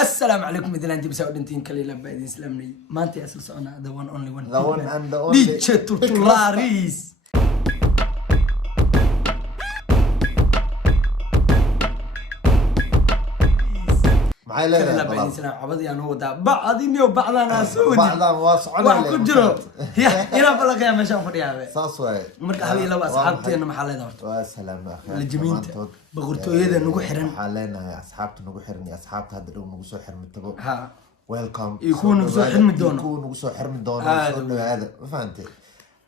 السلام عليكم إذا أنت بساعد أنتين كليلا بعدين سلامني ما أنت أصل سؤالنا the one only one The one and the only دي تشتو تلاريس معي كليلا لا بعدين سلام عبدي أنا هو ده بعضيني وبعضنا سودي بعضنا واسعنا وأحكي جرو هنا بلغ يا مشان فريابة صاصوي مركا حبيبي لو أصحابتي أنا محل دورت وسلام أخي الجمينة بقولتو إذا نقول حرن حالنا أصحابتي نقول حرن أصحابتي هذا لو نقول سو حرم تبو ها ويلكم يكون نقول سو حرم الدونة يكون نقول سو حرم الدونة هذا فهمت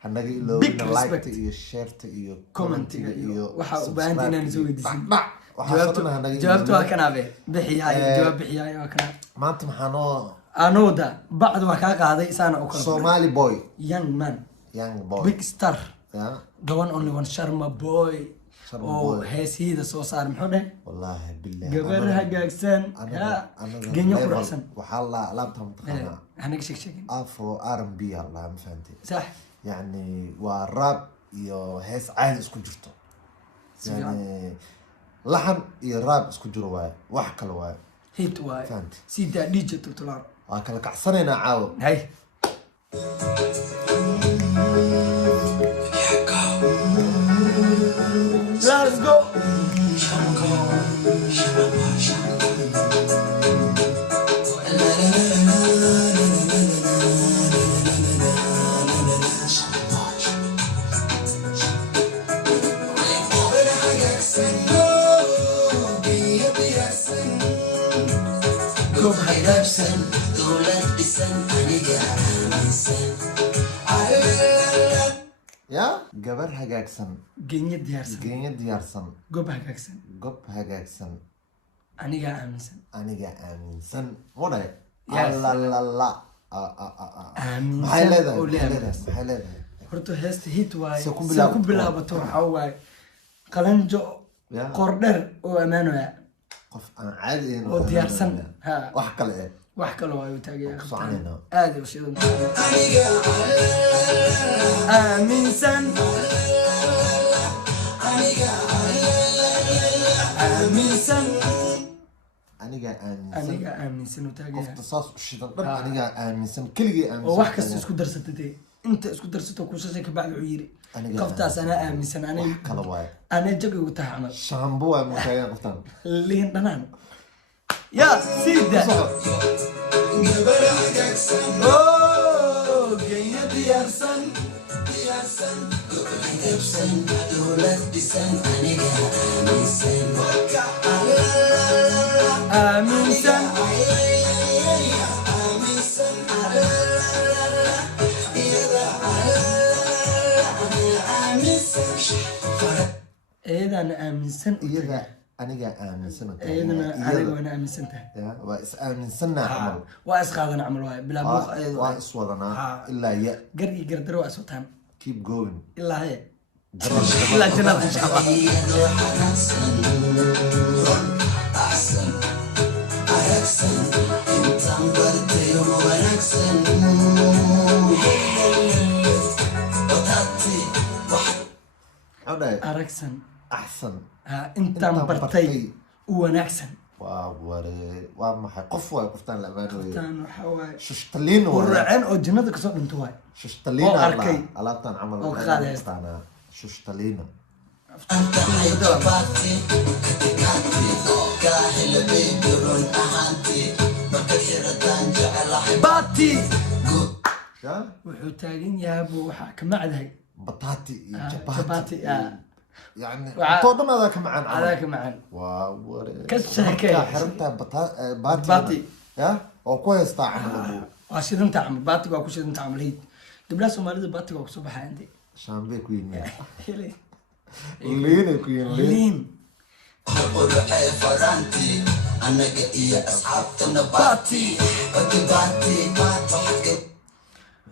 هنجي لو لايك إيو شيرت إيو كومنت إيو وحا بانتنا نسوي دي جوابتها كان أبي بحياي جواب بحياي وكنا ما أنت محنو أنا ده بعد وكاك هذا إنسان أكل Somali boy young man young boy big star yeah the one only one Sharma boy أو هسي ده صو صار محمد والله بالله قبرها جاكسن ها جنيا فرحسن وحلا لابتهم تخنا هنك شك افرو ار ام بي الله ما فهمتي صح يعني والراب يو هيس عايز اسكو جرتو يعني لحن يراب اسكو جرو واي wax kale waay هيت واي فهمتي سيدا ديجيتال دولار waa kala kacsanayna caawo هاي Let's go. Go by Gibson, don't let me send any ya gabar hagaagsan جنيا ديارسن geenya diyaarsan go by Gibson gob hagaagsan أنا قاعد أمسن aniga aaminsan waday Yes. la aaminsan maxay leedahay oo maxay leedahay horta heesta hit waaye Se ku se bilaabato. ku bilaabato waxaa waaye qalanjo Yeah. qordher oo ammaanaya qof aan caadi ahayn oo diyaarsan ha wax kale eh wax kale oo ay u taagaya soconayna aad ay u shidan aaminsan aaminsan aniga aaminsan aniga aaminsan u taagaya qofta saas u shidan dhan aniga aaminsan keligii aaminsan oo wax kasta isku darsatay inta isku darsato ku shaqay ka bacdi u yiri Aniga qoftaas ana aaminsan wax kale waay ana jabi ugu tahay camal shaambo waa mutaagan qoftan liin dhanaan yaa sida oh geenya diyaarsan aaminsan iyadana aaminsan iyaga aniga aaminsan iyadana aniga wana aaminsan tahay waa is aaminsanaa camal waa isqaadan camal waaye bilaa buuq ayadoo waa is wadanaa ilaa ya gar iyo gardaro waa iswataan keep going ilaa hee ilaa jannada insha allah xodhay aragsan axsan ha intaan bartay u wanaagsan waa ware waa maxay qof waay qoftaan la amaanayo tan waxa waaye shushtalin waa quraceen oo jannada kasoo dhinto waaye shushtalin oo arkay. alaabtan camal oo qaadaysa. qaana shushtalin baati ya wuxuu taagan yahay buu waxaa ka macdahay batati iyo jabati jabati يعني وع- طول هذا كمان هذاك معن واو كالشهكة. حرمتها باتي باتي. يا او كويس طاعم ابو waa shidanta camal baatiga waa ku shidanta camal hiid gabdhaha soomaalida baatiga waa kusoo baxaa indi شامبي كوين hele لين كوين لين liin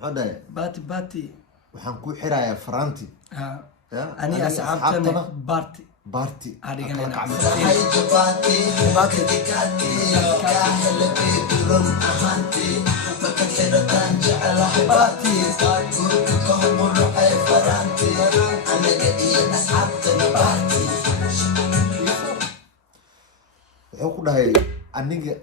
هذا baati baati waxaan ku xirayaa faranti ha ya ani asxaabtana baati بارتي adiganayna camal wuxuu ku dhahay aniga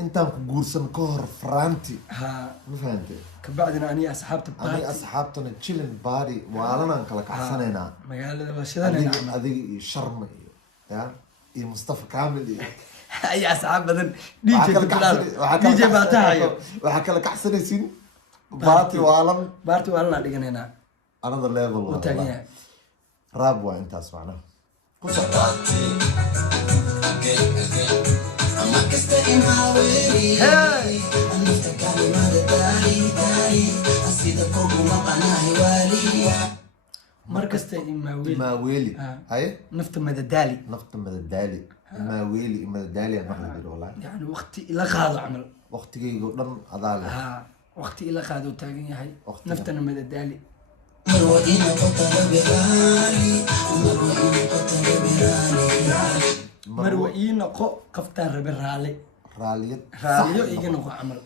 intaan ku guursan ka hor faraanti ها ma fahantay كبعدنا أني أصحابت aniga بارتي asxaabtana chilling body waalanaan kala kacsanaynaa مقالة وشدنا adiga iyo sharma iyo ya iyo mustafa kaamil iyo أي أصحاب بدن دي جي دي جي باتايو waxaa kala kacsanaysiin baati waalan بارتي والله دقنا هنا another level وتاجي raab waa intaas macnaha مركز تاجي ماويل maaweeli haye نفط مددالي nafta madadaali maaweeli iyo madadaali aan maqli jiro wallahi يعني وقتي إلى قاضي عمل waqtigayga oo dhan adaa leh ها وقتي إلى قاضي وتاجي هاي وقتي نفتنا مددالي مروئين نقو قفتان ربي رالي raaliyad راليو يجي نقو عمل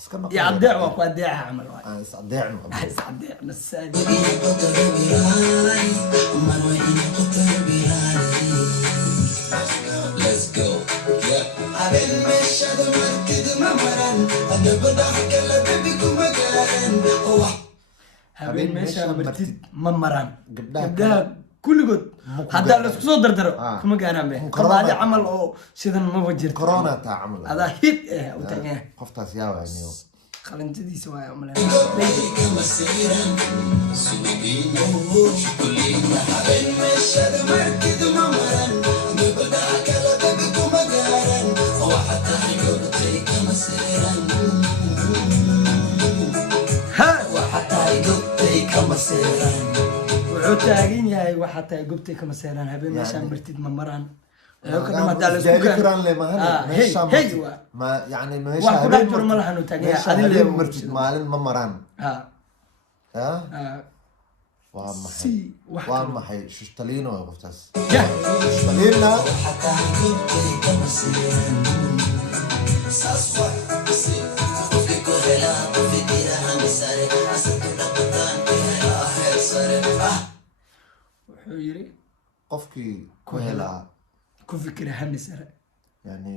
iska noqo يا عداع وقو عداع عمل واي aan is adeecno عايز عداع نساجي Let's go. Yeah. Abel meshad markid mamaran adabada kala bibiku magaran habeen meesha martid ma maraan Gabdhaha gabdhaha kulligood haddaa la isku soo dardaro Ah. kuma gaaraan be Corona. qabaadi camal oo sidan maba jirto corona taa camal adaa hid u tageen qoftaas yaa waaniyo qalintadiisa waa umaleyn masiran suubiino kulina abel meshad markid mamaran adabada kala bibiku magaran hatta yurtay masiran ha hatta yurtay masiran wuxuu taagan yahay waxaa tahay gubtay kama seeraan habeen meeshaan martid ma maraan ka dhama haddaa la isku jaali gaaro karaan le mahane meesha hey waa ma yani wax meesha ku dhex jiro ma lahan uu taagan yahay adin habeen leeyahay martid maalin ma maraan ha ya ha waa maxay si wax waa kale maxay shushtalino waa qoftaas jah shushtalina hatta yurtay masiran saswa si qofki ko hela fikira hamisare asatu dhaqtan hela heer sare wuxuu yiri qofkii ku helaa ku fikira hami sare yani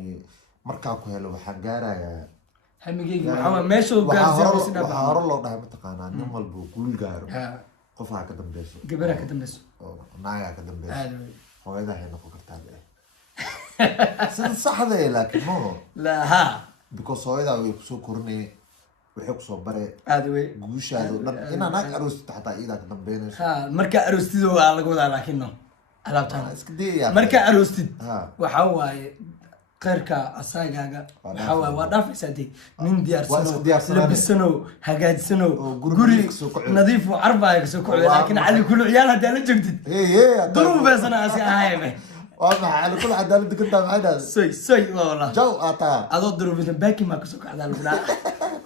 markaa ku helo waxaan gaarayaa hamigeyga waxaa waa meesha uu waxaa gaarsiiyo si hore dhaba waxaa hore loo dhahay mataqaanaa nin walba guul gaaro ha qofaa ka dambeyso gabaraa ka dambeyso oo naagaa ka dambeyso aad wey hooyadahay noqon kartaa be sida saxda eh laakiin mo la ha because hooyadaa way kusoo korinay waxay kusoo bare aad wey guushaada oo dhan inaa naag aroosita xataa iyadaa ka dambeynayso ha markaa aroostid waa laga wadaa laakiin no alaabtaan iska dayayaa markaa aroostid ha waxaa waaye qeyrka asaagaaga waxaa waaye waa dhaafaysaa dee nin Waa diyaarsano iska diyaarsanaane. labisano hagaajisano Oo guri guri nadiif kasoo kacay. nadiif oo carfaya kasoo kacay Waa laakiin maxay? cali kulu ciyaal haddaa la joogtid hey hey duruuf beesana aska ahaybe waa maxay ali kul cadaalad degantaa maxay dhahday soy soy waa wallah jaw ataa adoo duruufisa baaki maa kasoo kacdaa lagu dhaca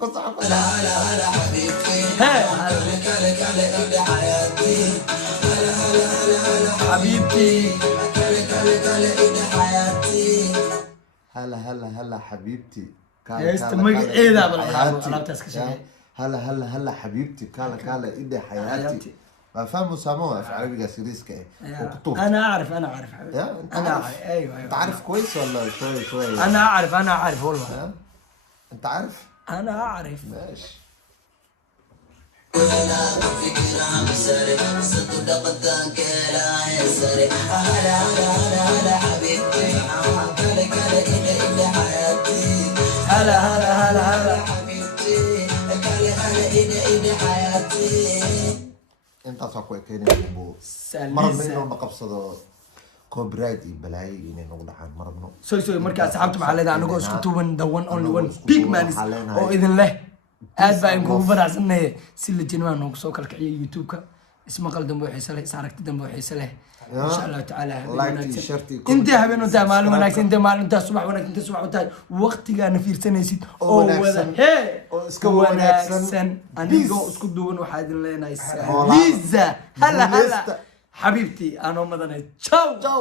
ku soco لا لا لا حبيبتي hee كالي كالي ابدا حياتي هلا هلا هلا هلا xabiibtii كالي كالي كالي ابدا حياتي هلا هلا هلا حبيبتي heesta magaceedaaba la dhahaa alaabtaas ka shaqeey هلا هلا هلا حبيبتي كالا كالا إيدي حياتي حياتي. ما فاهموا ساموها في عربي سيريسك ايه وكتوب انا اعرف انا اعرف حبيبي يا انت انا عارف اعرف ايوه انت ايوه عارف كويس ولا شوي شوي انا اعرف انا اعرف والله ها؟ انت عارف انا اعرف ماشي ولا فكر عم سري صدق دقدان كلا يسري هلا هلا هلا هلا حبيبتي كالي كالي ابدا ابدا حياتي هلا هلا هلا هلا حبيبتي كالي كالي ابدا ابدا حياتي انت صاحبي كاين بو مرض منه ما قبصده كوبرايت بلاي اني نقول عن مرضنا سوي سوي marka asxaabta maxaa leedahay anagoo isku tuuban the one only one Isku big tuuban man waxaa leenahay. oo idin leh aad baan kugu faraxsanahay si la jinwaan noogu soo kala kiciyay youtube-ka ismaqal dambe oo xiiso leh is aragti dambe oo xiiso leh Ya. insha Allah taala Like iyo share iyo comment. inta habeen inta maalin Subscribe. wanaagsan inta maalin inta subax wanaagsan inta subax tahay waqtigaana fiirsanaysid Oo oo wanaagsan. wada hee Oo iska wanaagsan. anigoo Peace. isku duuban waxaa idin leenahay Hola. Liza hala hala Guuleysta. xabiibtii anoo madanay ciao ciao